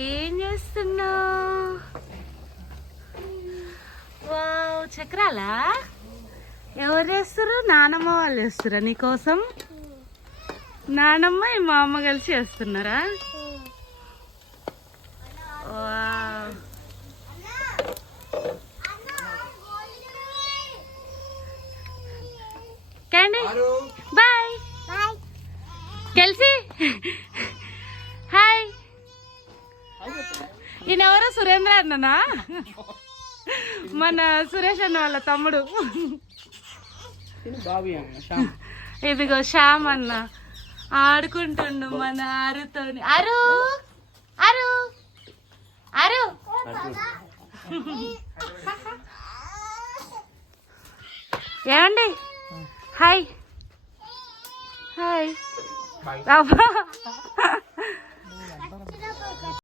ఏం చేస్తున్నావు? వావ్, చక్రాలా? ఎవరు చేస్తారు? నానమ్మ వాళ్ళు చేస్తారా నీకోసం? నానమ్మ మా అమ్మ కలిసి చేస్తున్నారా? Wow. Candy boy. Kelsey hi. ఈయనెవరో సురేంద్ర అన్ననా? మన సురేష్ అన్న వాళ్ళ తమ్ముడు. ఇదిగో శ్యామ్ అన్న ఆడుకుంటుండు మన అరుతోని. అరు అరు అరు ఏమండి? Hi hi.